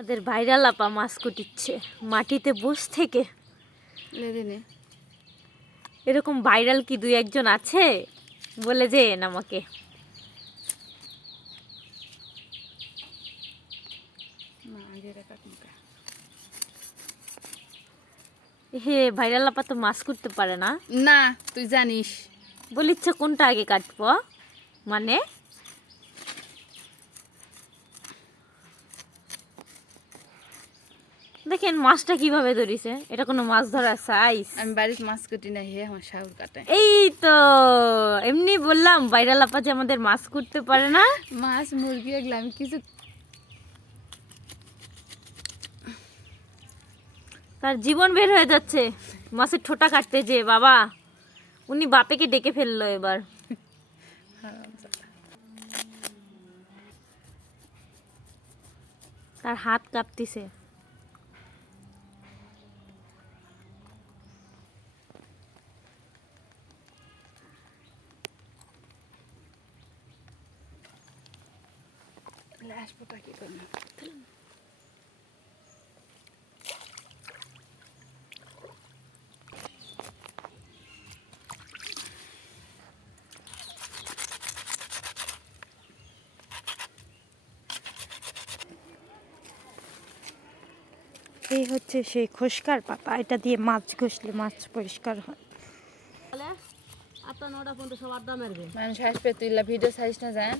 আমাদের ভাইরাল আপা মাছ কুটিচ্ছে মাটিতে বসে থেকে। এরকম ভাইরাল কি দুই একজন আছে? বলে যেন আমাকে। হে ভাইরাল আপা তো মাছ করতে পারে না। না তুই জানিস। বলিচ্ছে কোনটা আগে কাটবো, মানে দেখেন মাছটা কিভাবে ধরিছে। এটা কোনো মাছ ধরার সাইজ? আমি বাড়িতে মাছ কাটি না, হে আমার শাহুর কাটে। এই তো এমনি বললাম ভাইরাল আপা যে আমাদের মাছ করতে পারে না। মাছ মুরগি এগুলো আমি কিছু তার জীবন বের হয়ে যাচ্ছে মাছের ঠোঁটা কাটতে যে। বাবা উনি বাপেকে ডেকে ফেললো এবার। তার হাত কাঁপতিছে। আসবোটা কি করবো। এই হচ্ছে সেই খোসকার পাতা, এটা দিয়ে মাছ ঘষলে মাছ পরিষ্কার হয়। মানুষ আসবে, তুই ভিডিও সাইজ না যায়।